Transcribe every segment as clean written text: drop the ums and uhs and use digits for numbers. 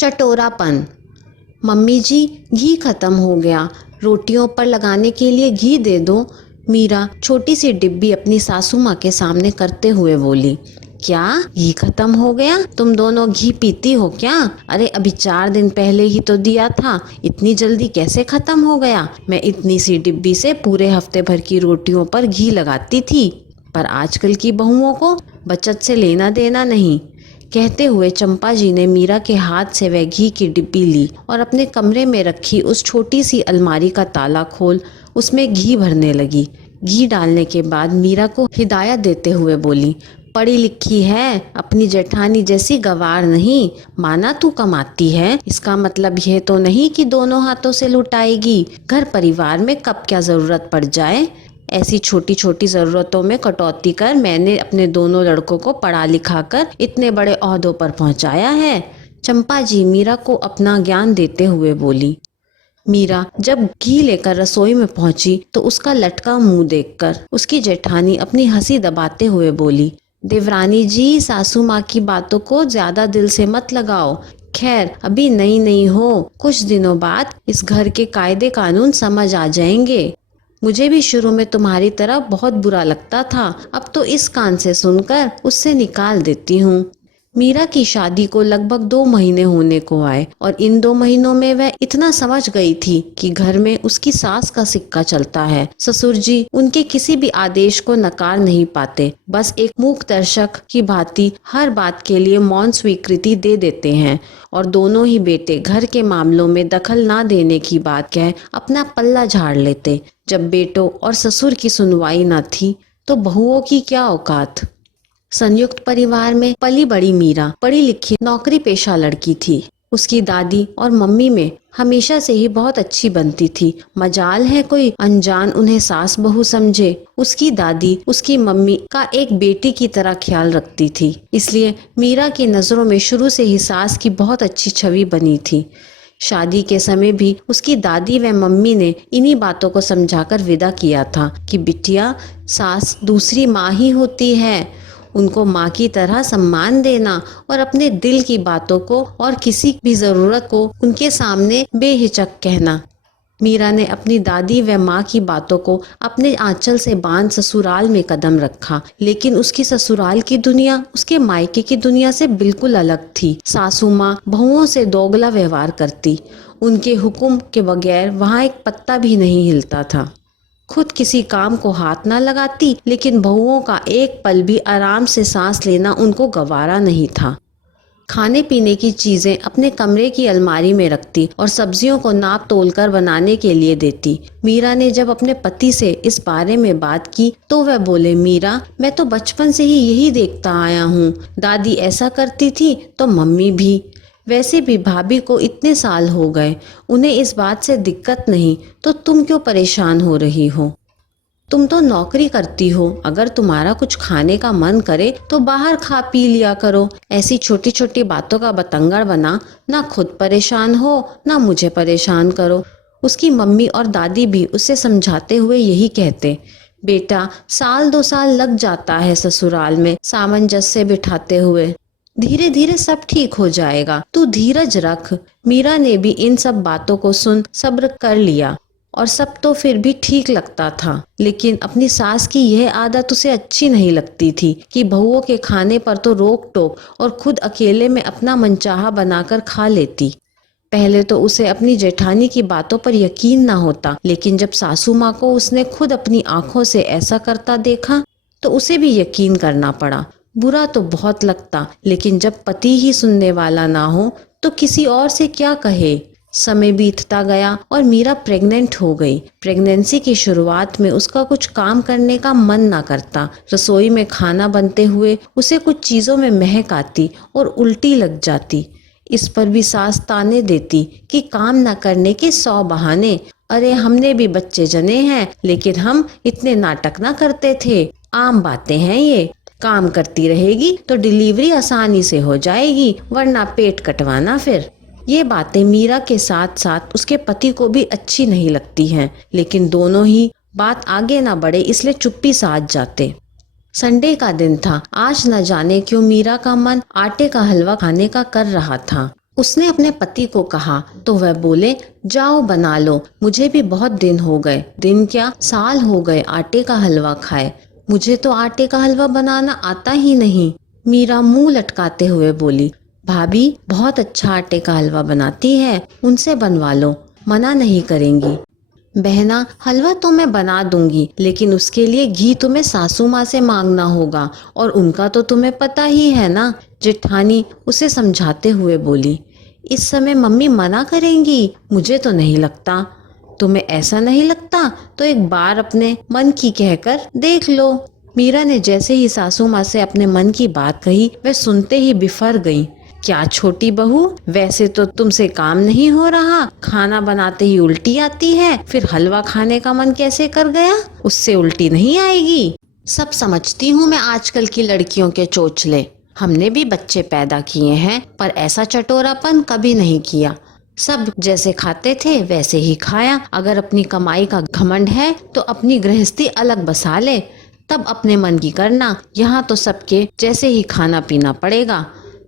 चटोरापन। Mummy जी, घी खत्म हो गया, रोटियों पर लगाने के लिए घी दे दो। मीरा छोटी सी डिब्बी अपनी सासू माँ के सामने करते हुए बोली। क्या घी खत्म हो गया? तुम दोनों घी पीती हो क्या? अरे अभी 4 दिन पहले ही तो दिया था, इतनी जल्दी कैसे खत्म हो गया? मैं इतनी सी डिब्बी से पूरे हफ्ते भर की रोटियों पर घी लगाती थी, पर आजकल की बहुओं को बचत से लेना देना नहीं। कहते हुए चंपा जी ने मीरा के हाथ से वह घी की डिब्बी ली और अपने कमरे में रखी उस छोटी सी अलमारी का ताला खोल उसमें घी भरने लगी। घी डालने के बाद मीरा को हिदायत देते हुए बोली, पढ़ी लिखी है, अपनी जेठानी जैसी गंवार नहीं। माना तू कमाती है, इसका मतलब यह तो नहीं कि दोनों हाथों से लुटाएगी। घर परिवार में कब क्या जरूरत पड़ जाए, ऐसी छोटी छोटी ज़रूरतों में कटौती कर मैंने अपने दोनों लड़कों को पढ़ा लिखा कर इतने बड़े ओहदों पर पहुंचाया है। चंपा जी मीरा को अपना ज्ञान देते हुए बोली। मीरा जब घी लेकर रसोई में पहुंची तो उसका लटका मुंह देखकर उसकी जेठानी अपनी हंसी दबाते हुए बोली, देवरानी जी, सासू माँ की बातों को ज्यादा दिल से मत लगाओ। खैर अभी नई नई हो, कुछ दिनों बाद इस घर के कायदे कानून समझ आ जाएंगे। मुझे भी शुरू में तुम्हारी तरह बहुत बुरा लगता था, अब तो इस कान से सुनकर उससे निकाल देती हूँ। मीरा की शादी को लगभग 2 महीने होने को आए और इन 2 महीनों में वह इतना समझ गई थी कि घर में उसकी सास का सिक्का चलता है। ससुर जी उनके किसी भी आदेश को नकार नहीं पाते, बस एक मूक दर्शक की भांति हर बात के लिए मौन स्वीकृति दे देते हैं और दोनों ही बेटे घर के मामलों में दखल ना देने की बात कह अपना पल्ला झाड़ लेते। जब बेटों और ससुर की सुनवाई न थी तो बहुओं की क्या औकात। संयुक्त परिवार में पली बड़ी मीरा पढ़ी लिखी नौकरी पेशा लड़की थी। उसकी दादी और मम्मी में हमेशा से ही बहुत अच्छी बनती थी। मजाल है कोई अनजान उन्हें सास बहू समझे। उसकी दादी उसकी मम्मी का एक बेटी की तरह ख्याल रखती थी, इसलिए मीरा की नजरों में शुरू से ही सास की बहुत अच्छी छवि बनी थी। शादी के समय भी उसकी दादी व मम्मी ने इन्हीं बातों को समझाकर विदा किया था कि बिटिया, सास दूसरी माँ ही होती है, उनको माँ की तरह सम्मान देना और अपने दिल की बातों को और किसी भी जरूरत को उनके सामने बेहिचक कहना। मीरा ने अपनी दादी व माँ की बातों को अपने आंचल से बांध ससुराल में कदम रखा, लेकिन उसकी ससुराल की दुनिया उसके मायके की दुनिया से बिल्कुल अलग थी। सासू माँ बहुओं से दोगला व्यवहार करती, उनके हुक्म के बगैर वहाँ एक पत्ता भी नहीं हिलता था। खुद किसी काम को हाथ ना लगाती, लेकिन बहुओं का एक पल भी आराम से सांस लेना उनको गवारा नहीं था। खाने पीने की चीजें अपने कमरे की अलमारी में रखती और सब्जियों को नाप तोल कर बनाने के लिए देती। मीरा ने जब अपने पति से इस बारे में बात की तो वह बोले, मीरा, मैं तो बचपन से ही यही देखता आया हूँ, दादी ऐसा करती थी तो मम्मी भी। वैसे भी भाभी को इतने साल हो गए, उन्हें इस बात से दिक्कत नहीं, तो तुम क्यों परेशान हो रही हो? तुम तो नौकरी करती हो, अगर तुम्हारा कुछ खाने का मन करे तो बाहर खा पी लिया करो। ऐसी छोटी छोटी बातों का बतंगड़ बना, ना खुद परेशान हो ना मुझे परेशान करो। उसकी मम्मी और दादी भी उसे समझाते हुए यही कहते, बेटा, 1-2 साल लग जाता है ससुराल में सामंजस्य बिठाते हुए, धीरे धीरे सब ठीक हो जाएगा, तू धीरज रख। मीरा ने भी इन सब बातों को सुन सब्र कर लिया और सब तो फिर भी ठीक लगता था, लेकिन अपनी सास की यह आदत उसे अच्छी नहीं लगती थी कि बहुओं के खाने पर तो रोक टोक और खुद अकेले में अपना मनचाहा बनाकर खा लेती। पहले तो उसे अपनी जेठानी की बातों पर यकीन ना होता, लेकिन जब सासू माँ को उसने खुद अपनी आंखों से ऐसा करता देखा तो उसे भी यकीन करना पड़ा। बुरा तो बहुत लगता, लेकिन जब पति ही सुनने वाला ना हो तो किसी और से क्या कहे। समय बीतता गया और मीरा प्रेग्नेंट हो गई। प्रेगनेंसी की शुरुआत में उसका कुछ काम करने का मन ना करता। रसोई में खाना बनते हुए उसे कुछ चीजों में महक आती और उल्टी लग जाती। इस पर भी सास ताने देती कि काम न करने के 100 बहाने। अरे हमने भी बच्चे जने हैं, लेकिन हम इतने नाटक ना करते थे, आम बातें हैं ये। काम करती रहेगी तो डिलीवरी आसानी से हो जाएगी, वरना पेट कटवाना फिर। ये बातें मीरा के साथ साथ उसके पति को भी अच्छी नहीं लगती हैं, लेकिन दोनों ही बात आगे ना बढ़े इसलिए चुप्पी साध जाते। संडे का दिन था। आज न जाने क्यों मीरा का मन आटे का हलवा खाने का कर रहा था। उसने अपने पति को कहा तो वह बोले, जाओ बना लो, मुझे भी बहुत दिन हो गए, दिन क्या साल हो गए आटे का हलवा खाए। मुझे तो आटे का हलवा बनाना आता ही नहीं। मीरा मुंह लटकाते हुए बोली, भाभी बहुत अच्छा आटे का हलवा बनाती है, उनसे बनवा लो, मना नहीं करेंगी। बहना, हलवा तो मैं बना दूंगी, लेकिन उसके लिए घी तुम्हें सासू माँ से मांगना होगा, और उनका तो तुम्हें पता ही है ना। जेठानी उसे समझाते हुए बोली, इस समय मम्मी मना करेंगी, मुझे तो नहीं लगता। तुम्हें ऐसा नहीं लगता तो एक बार अपने मन की कहकर देख लो। मीरा ने जैसे ही सासू माँ से अपने मन की बात कही, वह सुनते ही बिफर गई। क्या छोटी बहू, वैसे तो तुमसे काम नहीं हो रहा, खाना बनाते ही उल्टी आती है, फिर हलवा खाने का मन कैसे कर गया? उससे उल्टी नहीं आएगी। सब समझती हूँ मैं आजकल की लड़कियों के चोचले। हमने भी बच्चे पैदा किए हैं, पर ऐसा चटोरापन कभी नहीं किया। सब जैसे खाते थे वैसे ही खाया। अगर अपनी कमाई का घमंड है तो अपनी गृहस्थी अलग बसा ले, तब अपने मन की करना। यहाँ तो सबके जैसे ही खाना पीना पड़ेगा।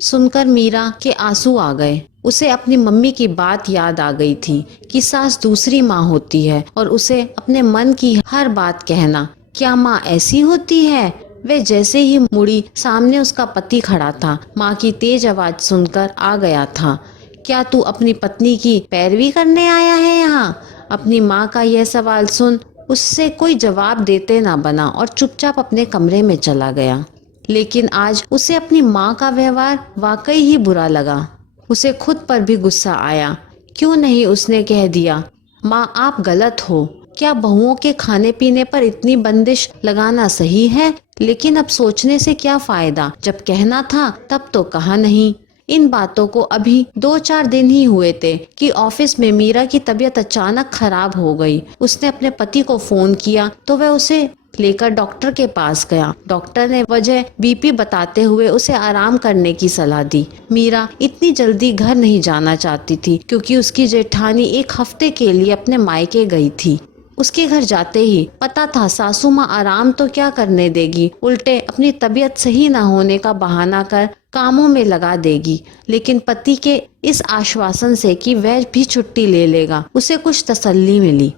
सुनकर मीरा के आंसू आ गए। उसे अपनी मम्मी की बात याद आ गई थी कि सास दूसरी माँ होती है और उसे अपने मन की हर बात कहना। क्या माँ ऐसी होती है? वे जैसे ही मुड़ी, सामने उसका पति खड़ा था। माँ की तेज आवाज सुनकर आ गया था। क्या तू अपनी पत्नी की पैरवी करने आया है यहाँ? अपनी माँ का यह सवाल सुन उससे कोई जवाब देते ना बना और चुपचाप अपने कमरे में चला गया। लेकिन आज उसे अपनी माँ का व्यवहार वाकई ही बुरा लगा। उसे खुद पर भी गुस्सा आया। क्यों नहीं उसने कह दिया, माँ आप गलत हो। क्या बहुओं के खाने पीने पर इतनी बंदिश लगाना सही है? लेकिन अब सोचने से क्या फायदा, जब कहना था तब तो कहा नहीं। इन बातों को अभी 2-4 दिन ही हुए थे कि ऑफिस में मीरा की तबीयत अचानक खराब हो गई। उसने अपने पति को फोन किया तो वह उसे लेकर डॉक्टर के पास गया। डॉक्टर ने वजह बीपी बताते हुए उसे आराम करने की सलाह दी। मीरा इतनी जल्दी घर नहीं जाना चाहती थी क्योंकि उसकी जेठानी 1 हफ्ते के लिए अपने मायके गई थी। उसके घर जाते ही पता था सासू माँ आराम तो क्या करने देगी, उल्टे अपनी तबीयत सही न होने का बहाना कर कामों में लगा देगी। लेकिन पति के इस आश्वासन से कि वह भी छुट्टी ले लेगा, उसे कुछ तसल्ली मिली।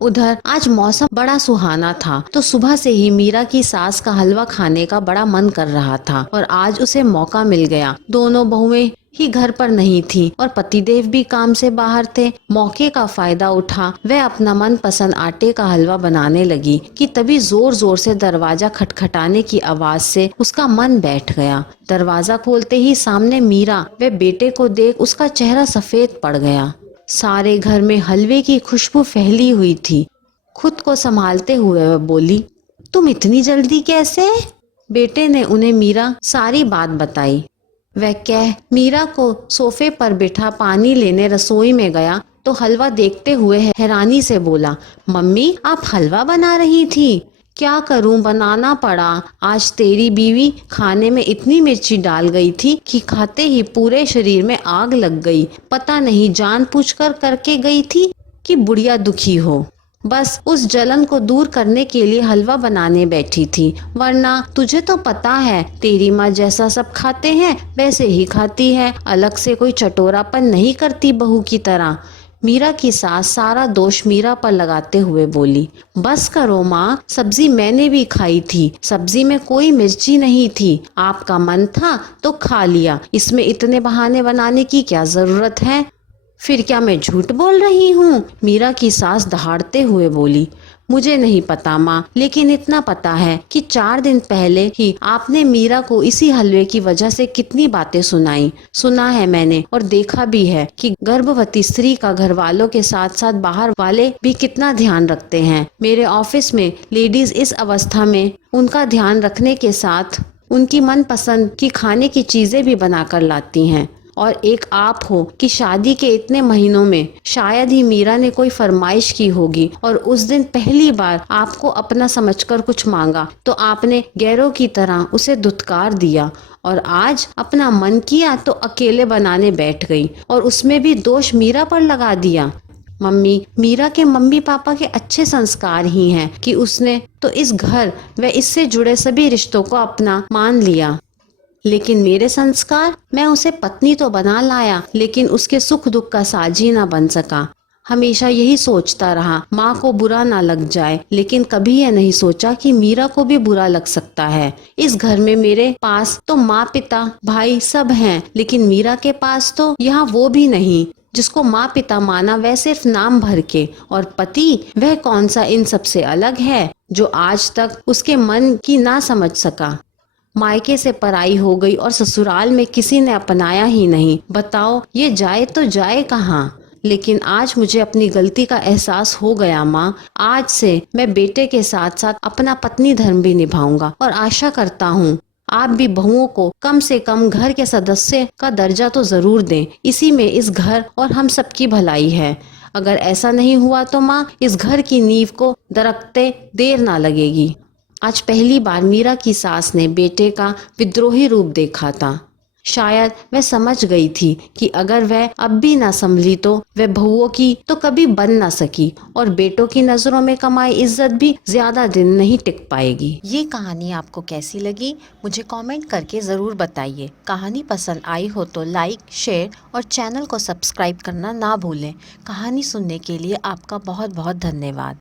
उधर आज मौसम बड़ा सुहाना था तो सुबह से ही मीरा की सास का हलवा खाने का बड़ा मन कर रहा था और आज उसे मौका मिल गया। दोनों बहुएं ही घर पर नहीं थी और पतिदेव भी काम से बाहर थे। मौके का फायदा उठा वह अपना मनपसंद आटे का हलवा बनाने लगी कि तभी जोर जोर से दरवाजा खटखटाने की आवाज से उसका मन बैठ गया। दरवाजा खोलते ही सामने मीरा व बेटे को देख उसका चेहरा सफेद पड़ गया। सारे घर में हलवे की खुशबू फैली हुई थी। खुद को संभालते हुए वह बोली, तुम इतनी जल्दी कैसे? बेटे ने उन्हें मीरा सारी बात बताई। वह कह मीरा को सोफे पर बिठा पानी लेने रसोई में गया तो हलवा देखते हुए हैरानी से बोला, मम्मी आप हलवा बना रही थी? क्या करूं, बनाना पड़ा। आज तेरी बीवी खाने में इतनी मिर्ची डाल गई थी कि खाते ही पूरे शरीर में आग लग गई। पता नहीं जानबूझकर करके गई थी कि बुढ़िया दुखी हो। बस उस जलन को दूर करने के लिए हलवा बनाने बैठी थी, वरना तुझे तो पता है तेरी माँ जैसा सब खाते हैं वैसे ही खाती है, अलग से कोई चटोरापन नहीं करती बहू की तरह। मीरा की सास सारा दोष मीरा पर लगाते हुए बोली, बस करो माँ, सब्जी मैंने भी खाई थी, सब्जी में कोई मिर्ची नहीं थी। आपका मन था तो खा लिया, इसमें इतने बहाने बनाने की क्या जरूरत है? फिर क्या मैं झूठ बोल रही हूँ? मीरा की सास दहाड़ते हुए बोली, मुझे नहीं पता माँ, लेकिन इतना पता है कि 4 दिन पहले ही आपने मीरा को इसी हलवे की वजह से कितनी बातें सुनाई। सुना है मैंने और देखा भी है कि गर्भवती स्त्री का घर वालों के साथ साथ बाहर वाले भी कितना ध्यान रखते हैं। मेरे ऑफिस में लेडीज इस अवस्था में उनका ध्यान रखने के साथ उनकी मनपसंद की खाने की चीजें भी बनाकर लाती हैं। और एक आप हो कि शादी के इतने महीनों में शायद ही मीरा ने कोई फरमाइश की होगी और उस दिन पहली बार आपको अपना समझकर कुछ मांगा तो आपने गैरों की तरह उसे धुतकार दिया और आज अपना मन किया तो अकेले बनाने बैठ गई और उसमें भी दोष मीरा पर लगा दिया। मम्मी, मीरा के मम्मी पापा के अच्छे संस्कार ही हैं कि उसने तो इस घर व इससे जुड़े सभी रिश्तों को अपना मान लिया। लेकिन मेरे संस्कार, मैं उसे पत्नी तो बना लाया लेकिन उसके सुख दुख का साझी ना बन सका। हमेशा यही सोचता रहा माँ को बुरा ना लग जाए, लेकिन कभी यह नहीं सोचा कि मीरा को भी बुरा लग सकता है। इस घर में मेरे पास तो माँ पिता भाई सब हैं, लेकिन मीरा के पास तो यहाँ वो भी नहीं। जिसको माँ पिता माना वह सिर्फ नाम भर के, और पति वह कौन सा इन सबसे अलग है जो आज तक उसके मन की ना समझ सका। मायके से पराई हो गई और ससुराल में किसी ने अपनाया ही नहीं। बताओ ये जाए तो जाए कहाँ। लेकिन आज मुझे अपनी गलती का एहसास हो गया माँ। आज से मैं बेटे के साथ साथ अपना पत्नी धर्म भी निभाऊंगा और आशा करता हूँ आप भी बहुओं को कम से कम घर के सदस्य का दर्जा तो जरूर दें। इसी में इस घर और हम सबकी भलाई है। अगर ऐसा नहीं हुआ तो माँ, इस घर की नींव को दरकते देर ना लगेगी। आज पहली बार मीरा की सास ने बेटे का विद्रोही रूप देखा था। शायद वह समझ गई थी कि अगर वह अब भी ना संभली तो वह बहुओं की तो कभी बन ना सकी, और बेटों की नजरों में कमाई इज्जत भी ज्यादा दिन नहीं टिक पाएगी। ये कहानी आपको कैसी लगी मुझे कमेंट करके ज़रूर बताइए। कहानी पसंद आई हो तो लाइक, शेयर और चैनल को सब्सक्राइब करना ना भूलें। कहानी सुनने के लिए आपका बहुत बहुत धन्यवाद।